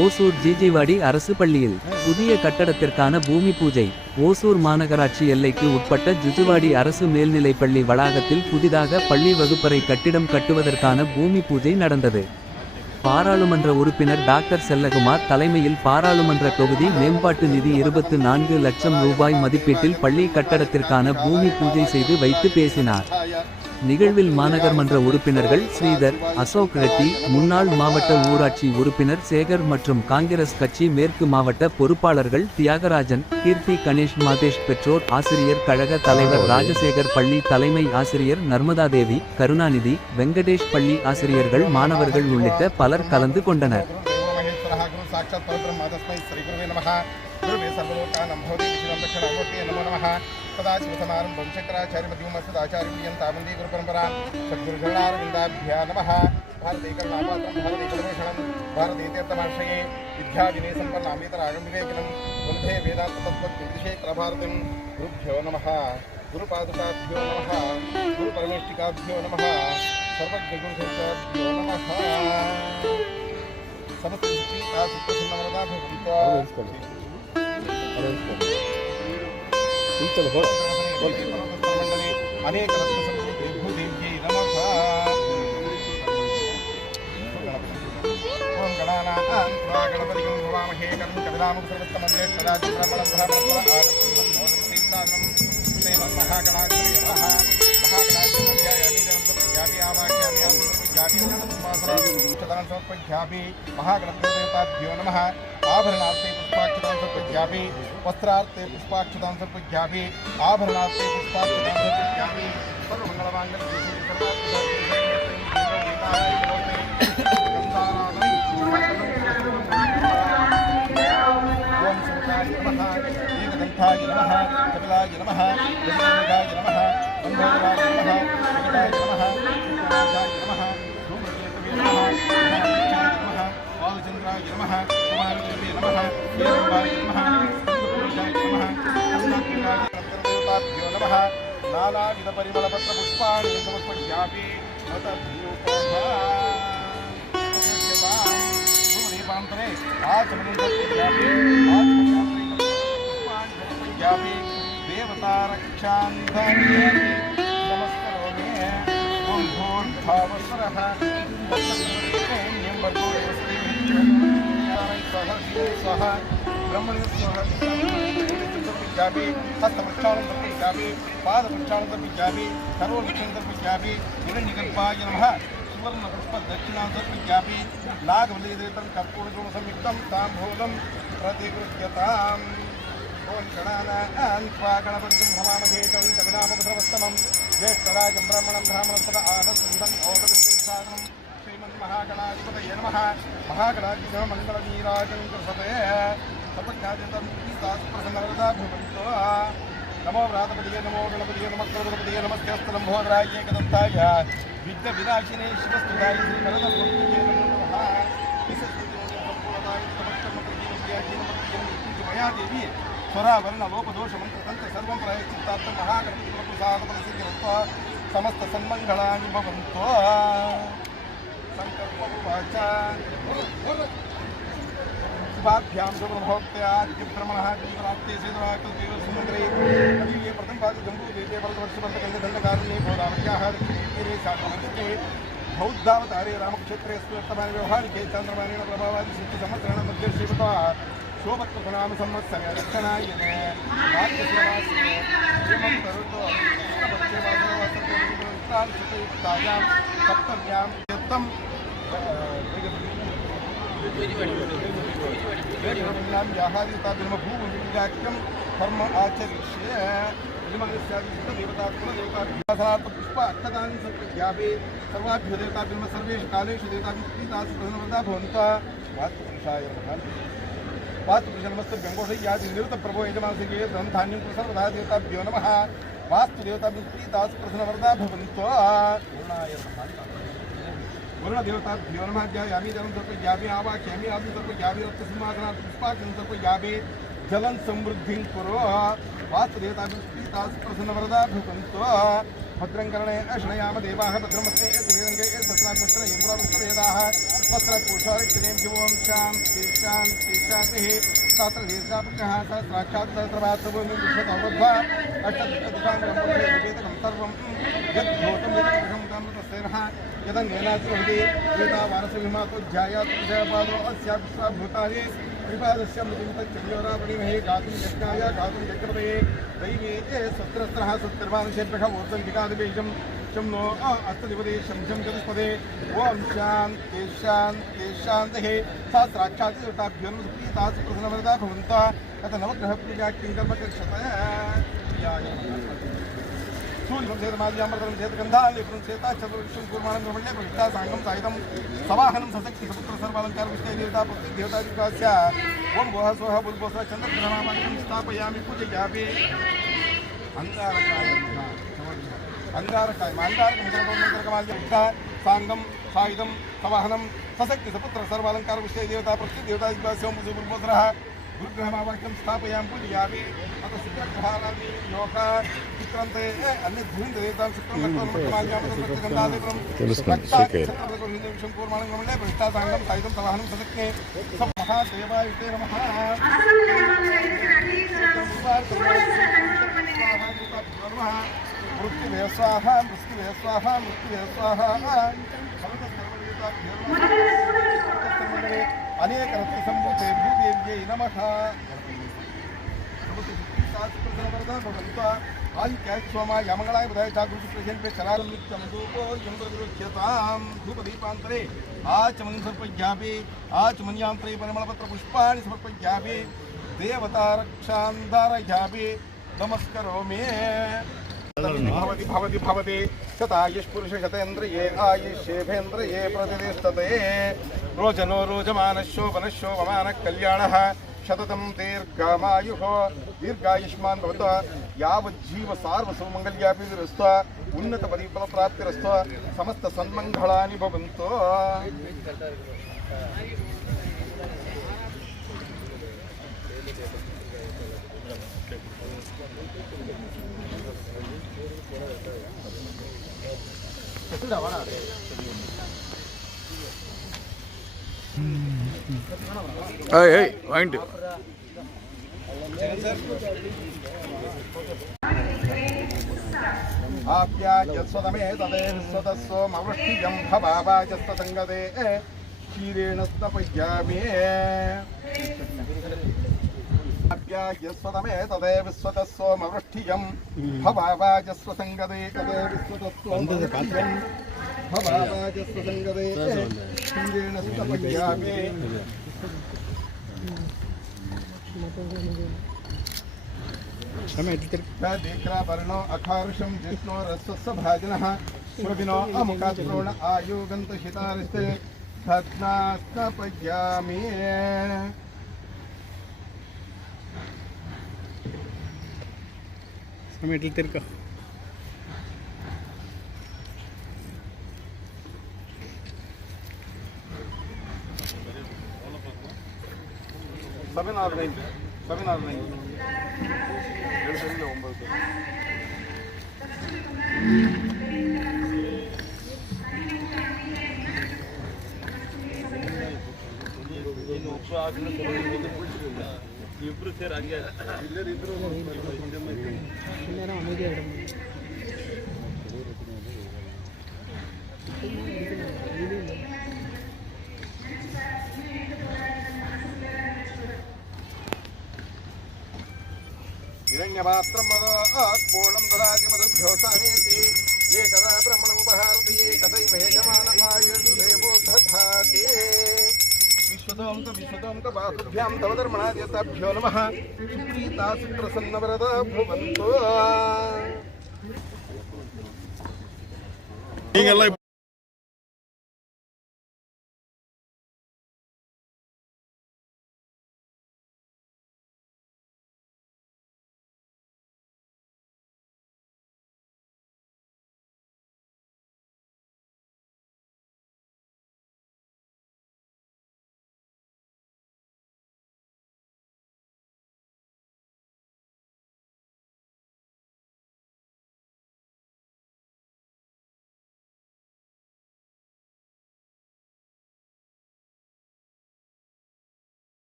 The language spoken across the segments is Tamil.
ஓசூர் ஜிஜிவாடி அரசு பள்ளியில் புதிய கட்டடத்திற்கான பூமி பூஜை. ஓசூர் மாநகராட்சி எல்லைக்கு உட்பட்ட ஜுஜுவாடி அரசு மேல்நிலைப்பள்ளி வளாகத்தில் புதிதாக பள்ளி வகுப்பறை கட்டிடம் கட்டுவதற்கான பூமி பூஜை நடந்தது. பாராளுமன்ற உறுப்பினர் டாக்டர் செல்லகுமார் தலைமையில் பாராளுமன்ற தொகுதி மேம்பாட்டு நிதி 24 லட்சம் ரூபாய் மதிப்பீட்டில் பள்ளி கட்டடத்திற்கான பூமி பூஜை செய்து வைத்து பேசினார். நிகழ்வில் மாநகர்மன்ற உறுப்பினர்கள் ஸ்ரீதர், அசோக் ரெட்டி, முன்னாள் மாவட்ட ஊராட்சி உறுப்பினர் சேகர் மற்றும் காங்கிரஸ் கட்சி மேற்கு மாவட்ட பொறுப்பாளர்கள் தியாகராஜன், கீர்த்தி, கணேஷ், மாதேஷ், பெற்றோர் ஆசிரியர் கழக தலைவர் ராஜசேகர், பள்ளி தலைமை ஆசிரியர் நர்மதாதேவி, கருணாநிதி, வெங்கடேஷ், பள்ளி ஆசிரியர்கள், மாணவர்கள் உள்ளிட்ட பலர் கலந்து கொண்டனர். कदाचिवसमारम्भं शंकराचार्यमध्यमस्तदाचार्यपर्यन्तावन्दी गुरुपरम्परा सद्गुरुचरणारविन्दाभ्यां नमः। भारतीकरणापात्रं भारतीकरभूषणं भारतीतीर्थमाश्रये विद्याविनयसम्पन्नामृतरागं विवेकिनं वन्दे वेदान्ततत्त्वज्योतिषेकरभारतीं गुरुभ्यो नमः। गुरुपादुकाभ्यो नमः। गुरुपरमेष्टिकाभ्यो नमः। सर्वज्ञगुरुदेवताभ्यो नमः। समस्तसुखीतासुप्रसन्नवरदा भवन्तु। अनेक रत्नसंभूदेव्यै नमः। ओम गणानां त्वा गणपतिं भवामहे कविं कविरामुपसर्वस्तमन्येष्टराजं ब्रह्मणं ब्रह्मणस्पद आदत्तं श्रीमन्महागणाधिपतये नमः। महागणाधिपत्यायामि जगन्तपत्यामि आवाह्यामि आदित्यपत्यामि नमस्मासनं समर्पयामि। महागणपतिदेवताभ्यो नमः। आभरणार्थे पुष्पाक्षतां समर्पयामि। वस्त्रार्थे पुष्पाक्षतां समर्पयामि। आभरणार्थे पुष्पाक्षतां समर्पयामि। सर्वमङ्गलमाङ्गल्ये ओम शिवाय नमः। एकदंताय नमः। कपिलाय नमः। गजराजाय नमः। बंधोदराय नमः। विकटाय नमः। विकटाय नमः। धूमकेतवे नमः। बालचंद्राय नमः। कुमारदेवे नमः। हेरंबाय नमः। स्कंदपुरुषाय नमः। अन्नपूर्णाय देवताभ्यो नमः। नानाविध परिमलपत्र पुष्पाणि समर्पयामि। धूमदीपान्तरे आचमनं समर्पयामि। पुष्पाणि देवता रक्षान्धायामि नमस्करोमि। ओम भूर्भुवस्वरः सह ब्रह्मणि समर्पयामि। हस्तप्रक्षालनं समर्पयामि। पादप्रक्षालनं समर्पयामि। करोलक्षणं समर्पयामि। हिरण्यगर्भाय नमः। सुवर्णपुष्पदक्षिणां समर्पयामि। नागवल्लीदेवतं कर्पूरगुणसंयुक्तं ताम्बूलं प्रतिगृह्यताम्। ओम गणानां त्वा गणपतिं भवामहे कविं कविनामुपसर्वस्तमं ज्येष्ठराजं ब्राह्मणं ब्राह्मणस्पद आदस्सुन्दं औदविश्वेशानं श्रीमन्महागणाधिपतये नमः। महागणाधिपतये मङ्गलनीराजं कृपते सर्वज्ञादितं प्रसन्नवरदा भवन्तु। नमो व्रातपतिये नमो गणपतिये नमः गणपतिये नमस्तेऽस्तलम्भोदराय एकदन्ताय विघ्नविनाशिने शिवस्तुताय श्रीवरदमूर्तये नमः। मया देवी स्वरावर्ण लोपदोष मंत्रतंत्र सर्वं प्रायश्चित्तार्थं महागणपतिप्रसादफलसिद्धिरस्तु। समस्त सन्मङ्गलानि भवन्तु। संकल्पवाच शुभाभ्यां शुभभोक्त्याद्यभ्रमणः दीवरात्ते सेतुराकल्पेव सुमन्त्रे नदीये प्रथम पादे जम्बूद्वीपे भरतवर्षबन्धकण्डदण्डकारुण्ये भोदावत्याः दक्षिणे शाखामस्ते बौद्धावतारे रामक्षेत्रे स्वर्तमाने व्यवहारिके चन्द्रमानेन प्रभावादि सिद्धिसंवत्सरेण मध्ये श्रीमतः शोभत्प्रणाम संवत्सरे रक्षणायने भाग्यश्रवासिने श्रीमन्तरुतो कृष्णपक्षेवासरवासरयुक्तायां सप्तम्यां यत्तं याहादिताभिर्मभूमिविजाख्यं कर्म आचरिष्ये पुष्प अक्षतानि समर्पयामि। सर्वाभ्यो देवताभ्यो सर्वेषु कालेषु देवताभ्यो प्रीतासु प्रसन्नवरदा भवन्तु। वास्तुपुरुषाय नमः। वास्तुपुरुष नमस्ते गंगोषय्यादि निरुत प्रभो यजमानसिके ब्रह्मधान्यं सर्वदा देवताभ्यो नमः। वास्तु देवताभ्यो प्रीतासु प्रसन्नवरदा भवन्तु। वरुण देवताभ्यो नमः। ध्यायामि जलं समर्पयामि। आवाह्यामि आदिं समर्पयामि। रत्नसिंहासनात् पुष्पाक्षं समर्पयामि। जलं समृद्धिं कुरु। वास्तु देवताभ्यो प्रीतासु प्रसन्नवरदा भवन्तु। भद्रं कर्णे शृणयाम देवाः भद्रमस्ते त्रिरङ्गे सत्राभ्यस्त्र यमुराभ्यस्त्र वेदाः वस्त्रपूषाक्षिणीं शिवों शान्तिः तत्र दीर्घापुत्रः सहस्राक्षात् सहस्रवात्सभूमिं विश्वतोबद्ध्वा अष्टदिक्दिशां ब्रह्मोपवेदकं सर्वं यद्भूतं यदं तमृतस्तेनः यदन्येनास्ति भवति एता वारसविमातो ध्यायात् विषयपादो अस्याभिस्वा भूतानि विपादस्य मृतिमुतच्चर्योरावणिमहे गातुं यज्ञाय गातुं यज्ञपतये दैवे सत्रस्रः सत्कर्मानुषेभ्यः ऊर्ध्वं शं नो अस्तदिपदे शं चतुष्पदे ओम शान्तिः सहस्राक्षात्ताभ्यों सुप्रीता सुप्रसन्नवरदा भवन्ता तत नवग्रहपूजा किङ्कर्म कर्षतः सूर्यं चेतमाद्यामृतं चेतगन्धालेपनं चेता चतुर्विश्वं कूर्माणं ब्रह्मण्ये प्रतिष्ठा साङ्गं सायुधं सवाहनं सशक्ति सपुत्र सर्वालङ्कार विष्णुदेवता देवतादिकास्य ओम भुवः स्वः बुद्भुवः चन्द्रग्रहणामादिकं स्थापयामि पूजयामि अंगारकाय सांगम सायुधम सवाहनम सशक्ति सपुत्र सर्वालंकार विषय देवता प्रति देवता बुद्भुवः गुरुग्रहमावाक्यं स्थापयामि पूजयामि अत शुक्रग्रहानादि योग चित्रन्ते अन्य देवतां शुक्रं कूर्माणं गमने प्रतिष्ठा सांगम सायुधम सवाहनम सशक्ति सब महादेवायुते नमः मृत्युवे स्वाहा मृत्युवे स्वाहा मृत्युवे स्वाहा अनेक रत्न संभूते भूदेव्यै नमः आदित्याय सोमा यमंगलाय बुधाय जागृति प्रसेनते चरालं नित्यं धूपो यन्द्रविरुध्यतां धूपदीपान्तरे आचमनं समर्पयामि आचमन्यांतरे परिमलपत्र पुष्पाणि समर्पयामि देवता रक्षां धारयामि नमस्करोमि भवति भवति भवति शतायुष्पुरुष शतेन्द्रिये आयुष्येभेन्द्रिये प्रतिष्ठते रोचनो रोचमानशोभनशोभमानः कल्याणः शततं दीर्घमायुः दीर्घायुष्मान् भवतु यावज्जीव सार्वसौमङ्गल्याभिरस्तु उन्नतपरिफलप्राप्तिरस्तु समस्त सन्मङ्गलानि भवन्तु वाइंड आप्यायस्वतमे तदेवस्वतस्वमवृष्टिजं भवावाजस्तसङ्गते क्षीरेण स्तपयामि आप्यायस्वतमे तदेवस्वतस्वमवृष्टिजं भवावाजस्वसङ्गते तदेवस्वतस्वमवृष्टिजं भवावाजस्वसङ्गते क्षीरेण स्तपयामि वर्णो अखारुषं जिष्णो रसस्य भाजनः श्रुविनो अमुखात्रोण आयुगन्तहितारिष्टे धत्नास्तपयामि सबिनार नहीं ಇಬ್ರು ಸೇರಿ ಹಂಗೆ हिरण्यपात्रं पूर्णं ददाति मधुभ्योऽसानीति एकदा ब्रह्मणमुपहारति एकदैव यजमानमायुर्देवो दधाति विश्वतों क वासुभ्यां तव धर्मणादेवताभ्यो नमः सुप्रीता सुप्रसन्नवरदा भवन्तु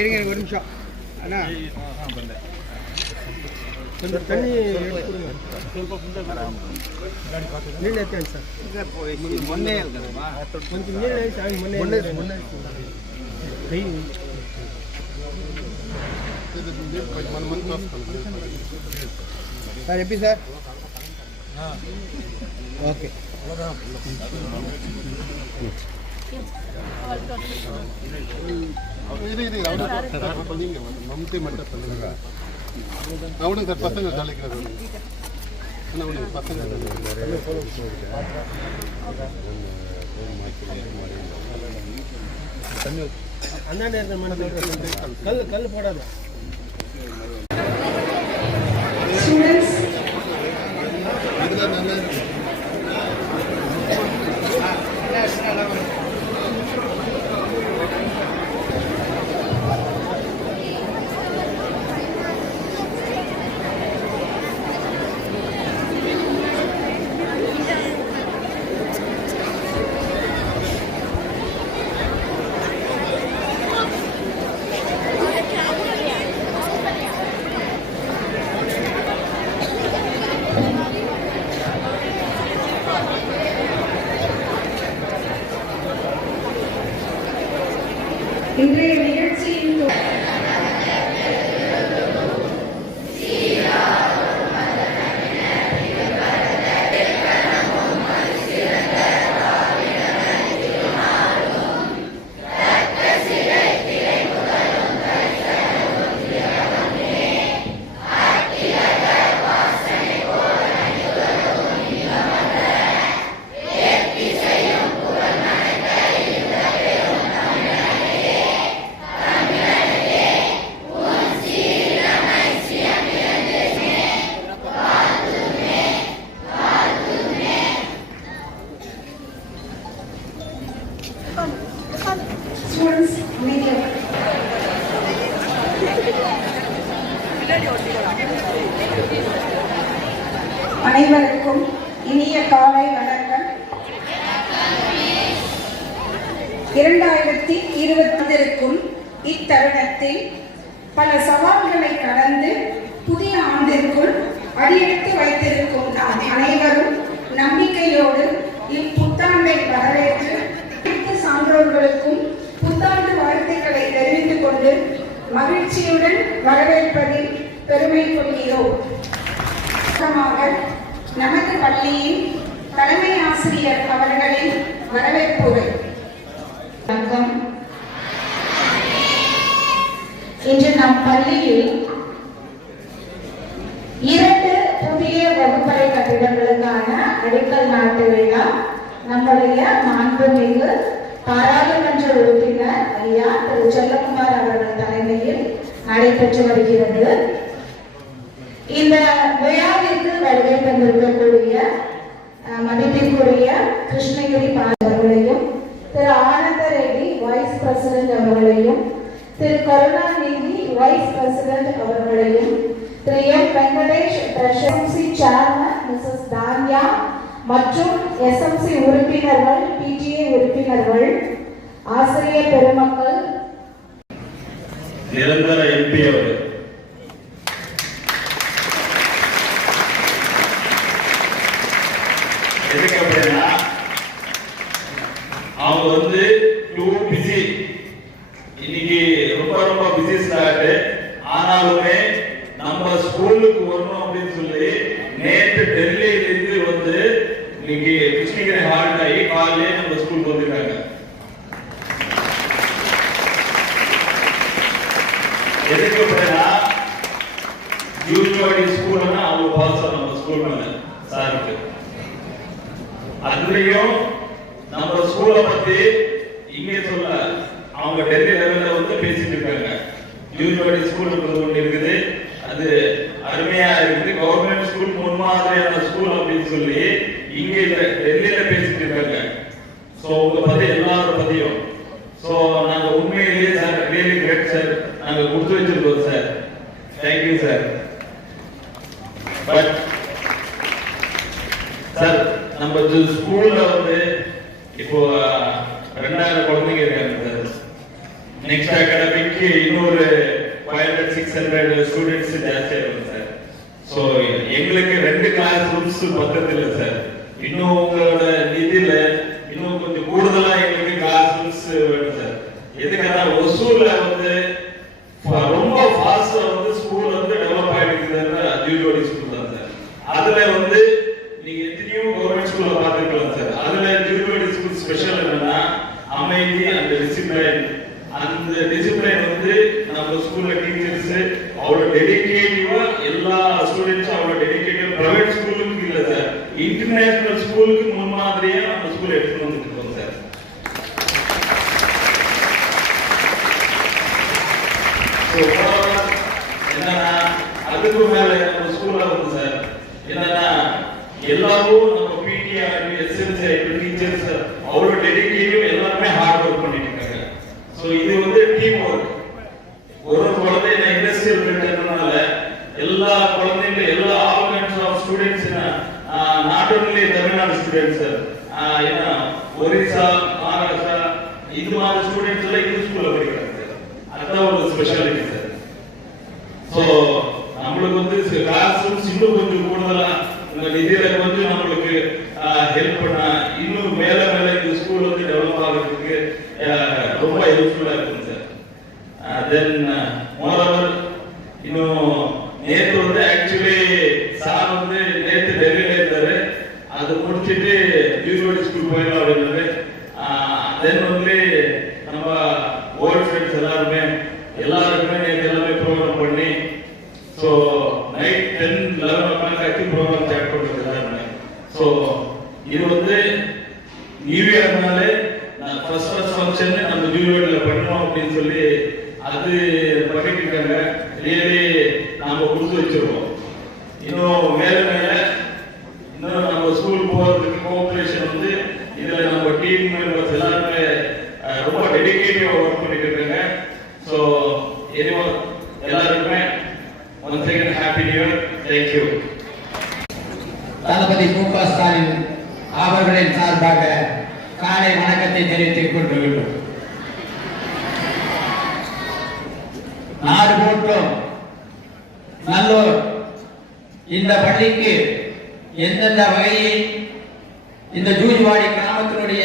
இருங்க ஒரு நிமிஷம் அண்ணா கொஞ்சம் தண்ணி கொடுங்க ನೀರು ಎತ್ತೇನೆ ಸರ್ ಮೊನ್ನೆ కొంచెం నీళ్ళు వేసి మొన్నే కై సార్ చెప్పి సార్ ఓకే மம்தி மட்டும் சொல்லுங்க அவனும் சார் பசங்க தலைக்கிறது பசங்க அண்ணா கல் கல் போடாது இன்றைய நிகழ்ச்சியின் ஸ்டூடெண்ட்ஸ் அனைவருக்கும் இனிய காலை வணக்கம். 2020 இத்தருணத்தில் பல சவால்களை கடந்து புதிய ஆண்டிற்குள் அடியெடுத்து வைத்திருக்கும் நாம் அனைவரும் நம்பிக்கையோடு இப்புத்தாண்டை வரவேற்று அனைத்து சான்றோர்களுக்கும் புத்தாண்டு வாழ்த்துக்களை தெரிவித்துக் கொண்டு மகிழ்ச்சியுடன் வரவேற்பதில் பெருமை கொள்கிறோம். நமது பள்ளியின் தலைமை ஆசிரியர் அவர்களின் வரவேற்புரை. வணக்கம். இன்று நம் பள்ளியில் 2 புதிய வகுப்பறை கட்டிடங்களுக்கான அடிக்கல் நாட்டு விழா நம்முடைய மாண்புமிகு பாராளுமன்ற உறுப்பினர் ஐயா திரு செல்லகுமார் அவர்கள் தலைமையில் நடைபெற்று வருகிறது. இந்த விழாவிற்கு வருகை தந்திருக்கக்கூடிய மதிப்பிற்குரிய கிருஷ்ணகிரி அவர்களையும், திரு ஆனந்த ரெட்டி வைஸ் பிரசிடென்ட் அவர்களையும், திரு கருணாநிதி வைஸ் பிரசிடென்ட் அவர்களையும், திரு M Venkatesh SMC chairman Mrs Dhanya மற்றும் எஸ்எம்சி உறுப்பினர்கள், பிடிஏ உறுப்பினர்கள், ஆசிரியர் பெருமக்கள், நிரந்தர எம்பி அவர்கள் எதுக்கு அப்படின்னா அவங்க வந்து டூ பிஸி, இன்னைக்கு ரொம்ப பிஸி ஸ்டார்ட். ஆனாலுமே நம்ம ஸ்கூலுக்கு வரணும் அப்படின்னு சொல்லி நேற்று டெல்லியில இருந்து வந்து இன்னைக்கு கிருஷ்ணகிரி ஹால்ட் ஆகி காலையிலே நம்ம ஸ்கூலுக்கு வந்திருக்காங்க. எதுக்கு அப்படின்னா யூனிவர்சிட்டி ஸ்கூல்னா அவங்க பாசம் நம்ம ஸ்கூல் மேல சாருக்கு. அதுலயும் நம்ம ஸ்கூலை பத்தி இங்கே சொல்ல அவங்க டெல்லி லெவல்ல வந்து பேசிட்டு இருக்காங்க. யூனிவர்சிட்டி ஸ்கூல் ஒன்று இருக்குது, அது அருமையா இருக்குது, கவர்மெண்ட் ஸ்கூல் முன்மாதிரியான ஸ்கூல் அப்படின்னு சொல்லி இங்க டெல்லியில பேசிட்டு இருக்காங்க. சோ உங்க பத்தி எல்லாரும் பத்தியும் சோ நாங்க உண்மையிலேயே சார் ரியலி கிரேட் சார், நாங்க கொடுத்து வச்சிருக்கோம் sir. Thank you sir. But sir நம்ம ஸ்கூல்ல வந்து இப்போ 2000 குழந்தைங்க இருக்காங்க சார். நெக்ஸ்ட் அகாடமிக்கு இன்னொரு 500-600 ஸ்டூடெண்ட்ஸ் ஜாஸ்தியா இருக்கும் சார். ஸோ எங்களுக்கு 2 கிளாஸ் ரூம்ஸ் பக்கத்துல சார். இன்னும் உங்களோட நிதியில இன்னும் கொஞ்சம் கூடுதலா எங்களுக்கு கிளாஸ் ரூம்ஸ் வேணும் சார். எதுக்காக ஒசூர்ல வந்து ரொம்ப ஃபாஸ்டா வந்து ஸ்கூல் வந்து டெவலப் ஆயிடுக்குதுன்னா ஜூஜோடி ஸ்கூல் தான் சார். அதுல வந்து நீங்க எத்தனையோ கவர்மெண்ட் ஸ்கூல்ல பார்த்துக்கலாம் சார். அதுல ஜூஜோடி ஸ்கூல் ஸ்பெஷல் என்னன்னா அமைதி அந்த டிசிப்ளின். அந்த டிசிப்ளின் வந்து நம்ம ஸ்கூல்ல டீச்சர்ஸ் அவ்வளோ டெடிகேட்டிவா எல்லா ஸ்டூடெண்ட்ஸும் அவ்வளோ டெடிகேட்டிவ். பிரைவேட் ஸ்கூலுக்கு இல்லை சார், இன்டர்நேஷனல் ஸ்கூலுக்கு முன்மாதிரியா நம்ம ஸ்கூல் எடுத்துட்டு வந்துட்டு இருக்கோம் சார். என்னன்னா அதுக்கு மேல நம்ம ஸ்கூல்ல வந்து சார் என்னன்னா எல்லாரும் நம்ம பிடிஆர் எஸ்எம்சி டீச்சர்ஸ் அவ்வளோ டெடிகேட்டிவ், எல்லாருமே ஹார்ட் ஒர்க் பண்ணிட்டு இருக்காங்க. ஸோ இது வந்து டீம் ஒர்க். ஒரு குழந்தை இண்டஸ்ட்ரியல் இருக்கிறதுனால எல்லா குழந்தைங்களும் எல்லா all kinds of students not only Tamil Nadu students ஏன்னா ஒரிசா, மகாராஷ்டிரா இது மாதிரி ஸ்டூடெண்ட்ஸ் எல்லாம் இந்த ஸ்கூல்ல படிக்கிறாங்க சார். அதுதான் ஒரு ஸ்பெஷாலிட்டி சார். ஸோ நம்மளுக்கு வந்து கிளாஸ் ரூம்ஸ் இன்னும் கொஞ்சம் கூடுதலா உங்க நிதியில வந்து நம்மளுக்கு ஹெல்ப் பண்ணா இன்னும் மேல மேல இந்த ஸ்கூல் வந்து டெவலப் ஆகிறதுக்கு ரொம்ப ஹெல்ப்ஃபுல்லா இருக்கும் சார். தென் மோரோவர் இன்னும் நேற்று வந்து ஆக்சுவலி சார் வந்து நேற்று டெல்லியில இருந்தாரு. அது முடிச்சுட்டு யூனிவர்சிட்டி ஸ்கூல் போயிடலாம் அப்படின்னாரு. தென் வந்து நம்ம ஓல்ட் ஃப்ரெண்ட்ஸ் எல்லாருமே நேற்று எல்லாமே ப்ரோக்ராம் பண்ணி ஸோ நைட் 10-11 o'clock ஆச்சு ப்ரோக்ராம் ஸ்டார்ட் பண்ணுறது எல்லாருமே. ஸோ இது வந்து நியூ இயர்னாலே ஃபர்ஸ்ட் ஃபங்க்ஷன் நம்ம நியூ இயர்ல பண்ணணும் அப்படின்னு சொல்லி அது பண்ணிருக்காங்க. ரியலி நாம கொடுத்து வச்சிருக்கோம். இன்னும் மேல இன்னும் நம்ம ஸ்கூல் போறதுக்கு கோஆபரேஷன் வந்து இதுல நம்ம டீம் மெம்பர்ஸ் எல்லாருமே ரொம்ப டெடிகேட்டிவா ஒர்க் பண்ணிட்டு இருக்காங்க. ஸோ எல்லாருக்குமே once again happy new year. Thank you. Thalapathy MK. Stalin அவர்களின் சார்பாக காலை வணக்கத்தை தெரிவித்துக் கொண்டுள்ளோம். நாடு போற்றும் நல்லோர் இந்த பள்ளிக்கு எந்தெந்த வகையில் இந்த ஜூஜ்வாடி கிராமத்தினுடைய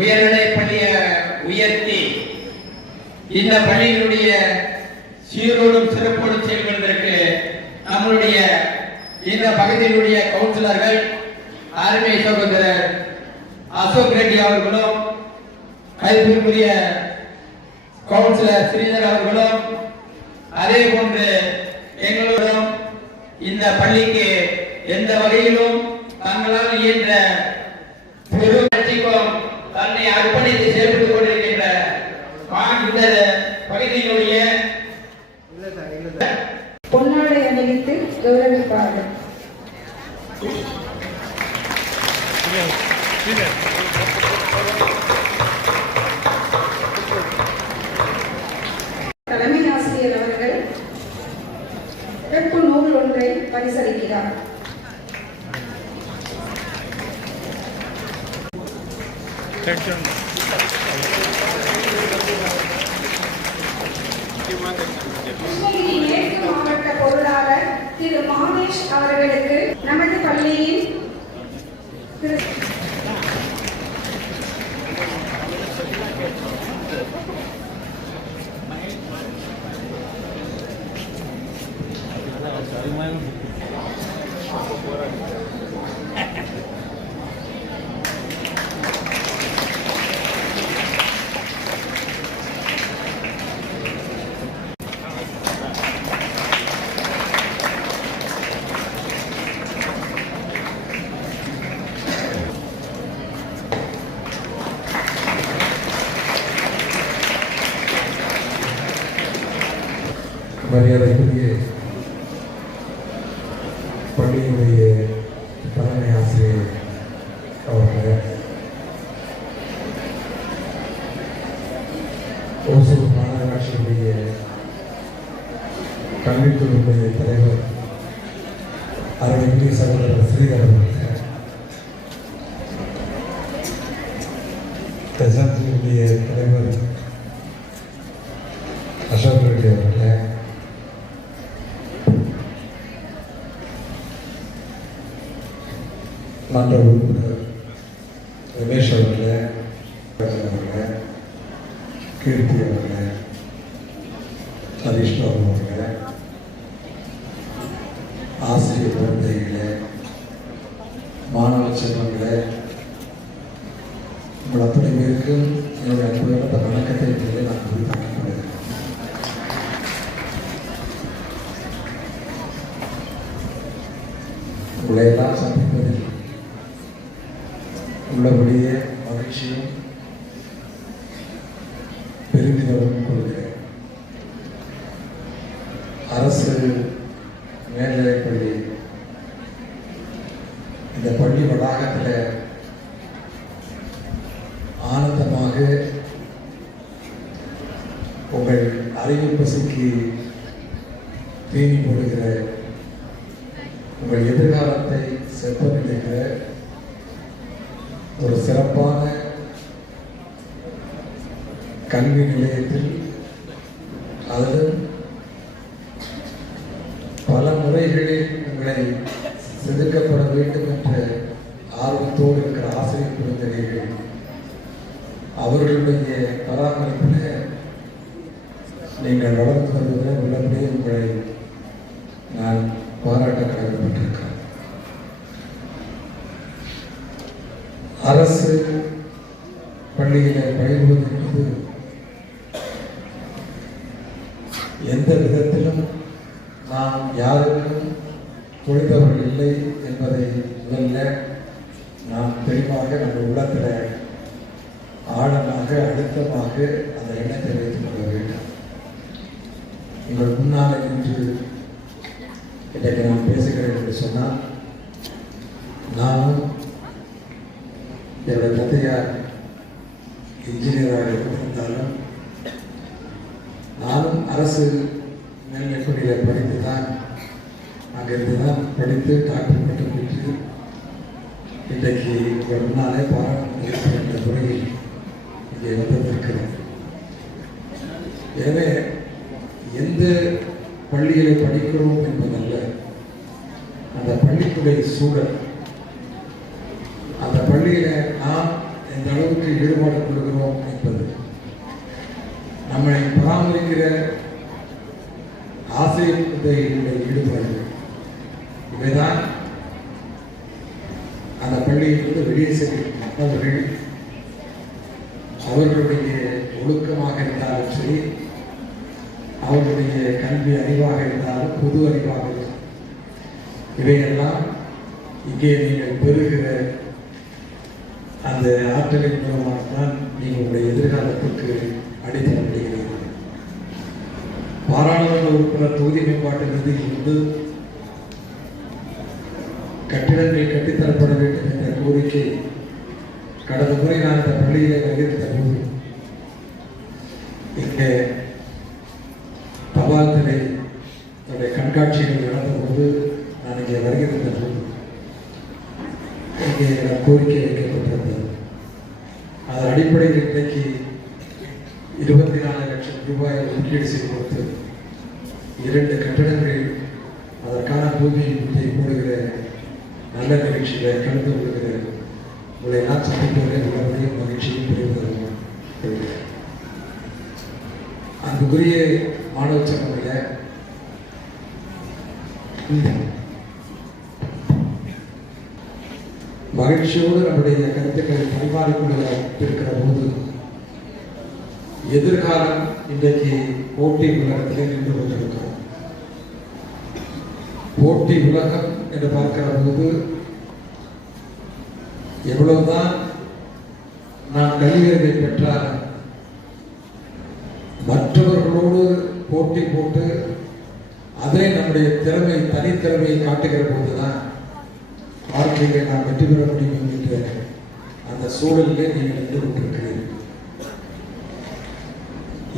உயர்நிலை பள்ளியை உயர்த்தி இந்த பள்ளியினுடைய சீரோடும் சிறப்போடும் செல்வதற்கு நம்மளுடைய இந்த பகுதியினுடைய கவுன்சிலர்கள் அருமை சகோதரர் அசோக் ரெட்டி அவர்களும் கைப்பிற்குரிய கவுன்சிலர் ஸ்ரீதர் அவர்களும் அதே போன்று எங்களுடன் இந்த பள்ளிக்கு எந்த வகையிலும் தங்களால் இயன்ற பெரு கட்சிக்கும் தன்னை அர்ப்பணித்து செயல்பட்டுக் கொண்டிருக்கின்ற இந்த பகுதியினுடைய பொன்னாடை அணிவித்து கௌரவிப்பார்கள். தலைமை ஆசிரியர் அவர்கள் சிறப்பு நூல் ஒன்றை பரிசளிக்கிறார். கிருஷ்ணகிரி மேற்கு மாவட்ட பொருளாளர் திரு மாதேஷ் அவர்களுக்கு நமது பள்ளியின் மரியாதைக்குரிய பள்ளியினுடைய தலைமை ஆசிரியர் அவர்கள், ஓசூர் மாநகராட்சியினுடைய கல்வித்துறையினுடைய தலைவர் அருமைக்குரிய சகோதரர் ஸ்ரீதர் அவர்கள், எஸ்எம்சியினுடைய தலைவர் மன்ற உறுப்பினர் ரமேஷ் அவர்களே, அவர்களே, கீர்த்தி அவர்களே, ஹரிஷ் பாபு அவர்களே, ஆசிரியர் குழந்தைகளே, மாணவ செல்வங்களே, உங்கள் அத்தனை பேருக்கும் என்னுடைய அன்புள்ள வணக்கத்தை நான் உறுதிப்படுகிறேன். உங்களை எல்லாம் சந்திப்பதில் உள்ளபடியே மகிழ்ச்சியும் பெருமிதமும் கொள்கிறேன். அரசு மேல்நிலைப்பள்ளி இந்த பள்ளி வளாகத்தில் ஆனந்தமாக உங்கள் அறிவு பசிக்கு தீனி போடுகிற, உங்கள் எதிர்காலத்தை செப்பனிடுகிற ஒரு சிறப்பான கல்வி நிலையத்தில், அதிலும் பல முறைகளில் உங்களை செதுக்கப்பட வேண்டும் என்ற ஆர்வத்தோடு இருக்கிற ஆசிரியர் குழந்தைகள் அவர்களுடைய பராமரிப்பில் நீங்கள் வளர்ந்து வருவதில் உள்ளபடியே உங்களை நான் பாராட்ட கடமைப்பட்டிருக்கிறேன். அரசு பள்ளியில் பயில்வது என்பது எந்த விதத்திலும் நாம் யாருக்கும் கொடுத்தவர்கள் இல்லை என்பதை முதல்ல நாம் தெளிவாக நம்ம உள்ளத்தில் ஆழமாக அழுத்தமாக அந்த எண்ணத்தை வைத்துக் கொள்ள வேண்டும். உங்கள் முன்னால் நின்று இன்றைக்கு நான் பேசுகிறேன் என்று சொன்னால், நானும் என்னுடைய தந்தையார் இன்ஜினியராக இருந்தாலும் நானும் அரசு மேல்நிலைப்பள்ளியில் படித்து தான், அங்கிருந்து தான் படித்து டாக்டர் பட்டம் பெற்று இன்றைக்கு உங்கள் முன்னாலே பாராளுமன்ற என்ற முறையில் இங்கே வந்திருக்கிறேன். எனவே எந்த பள்ளிகளை படிக்கிறோம் என்பதல்ல, அந்த பள்ளிக்குடைய சூழல், அந்த பள்ளியில நாம் எந்த அளவுக்கு ஈடுபாடு கொள்கிறோம் என்பது, நம்மை பராமரிக்கிற ஆசிரியர்களுடைய ஈடுபாடு, இவைதான் அந்த பள்ளியிலிருந்து வெளியே செல்லும் மாணவர்கள் அவர்களுடைய ஒழுக்கமாக இருந்தாலும் சரி, அவர்களுடைய கல்வி அறிவாக இருந்தாலும் பொது அறிவாக இருந்தாலும், இவையெல்லாம் இங்கே நீங்கள் பெறுகிற அந்த ஆற்றலின் மூலமாகத்தான் நீங்கள் உங்களுடைய எதிர்காலத்திற்கு அடித்தளம் விடுகிறீர்கள். பாராளுமன்ற உறுப்பினர் தொகுதி மேம்பாட்டு நிதியிலிருந்து கட்டிடங்கள் கட்டித்தரப்பட வேண்டும் என்ற கோரிக்கை கடந்த முறை நான் இந்த பள்ளியிலே வருகின்ற போது இங்கே தபால் துறை தன்னுடைய கண்காட்சிகள் நடந்தபோது நான் இங்கே வருகின்ற போது இங்கே கோரிக்கை வைக்கப்பட்டிருந்தது. அதன் அடிப்படையில் இன்றைக்கு 24 லட்சம் ரூபாயை ஒதுக்கீடு செய்து கொடுத்து 2 கட்டடங்களில் அதற்கான பூமியை போடுகிற நல்ல நிகழ்ச்சிகளை கலந்து கொள்கிற உங்களை எல்லாம் சந்திப்பதில் உள்ளபடியே மகிழ்ச்சியும் பெறுவதாக கொள்கிறேன். அன்புக்குரிய மாணவ சங்கங்களை மகிழ்ச்சியோடு நம்முடைய கருத்துக்களை பரிமாறிக்கொண்டிருக்கிற போது எதிர்காலம் இன்றைக்கு போட்டி உலகத்திலே நின்று கொண்டிருக்கிறோம். போட்டி உலகம் என்று பார்க்கிற போது எவ்வளவுதான் நாம் கல்வியறிவை பெற்றால் மற்றவர்களோடு போட்டி போட்டு அதை நம்முடைய தனித்திறமையை காட்டுகிற போதுதான் வாழ்க்கையை நாம் வெற்றி பெற முடியும் என்கின்ற அந்த சூழலிலே நீங்கள் நின்று கொண்டிருக்கிறீர்கள்.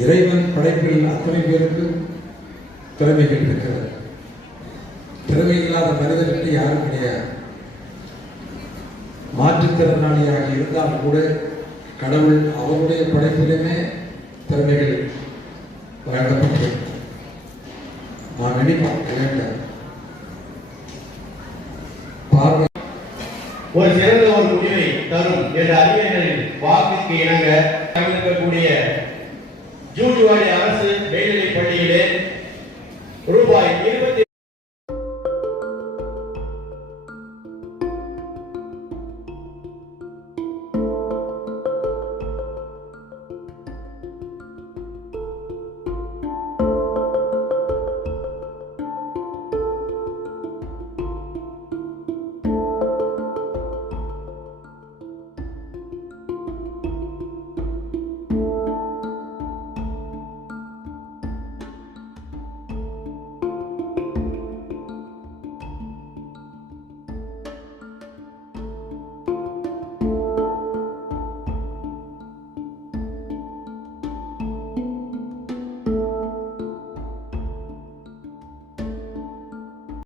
இறைவன் படைப்பில் அத்தனை பேருக்கும் திறமைகள் இருக்கிறது. திறமை இல்லாத மனிதனுக்கு யாரும் கிடையாது. மாற்றுத்திறனாளியாக இருந்தால் கூட கடவுள் அவருடைய படைப்பிலுமே திறமைகள் வழங்கப்பட்டு நாம் எண்ணி பார்க்க வேண்டும். பார்வை ஒரு சிறந்த ஒரு முடிவை தரும் என்ற அறிஞர்களின் வாக்குக்கு இணங்க அமைந்திருக்கக்கூடிய ஜூஜுவாடி அரசு மேல்நிலைப் பள்ளியிலே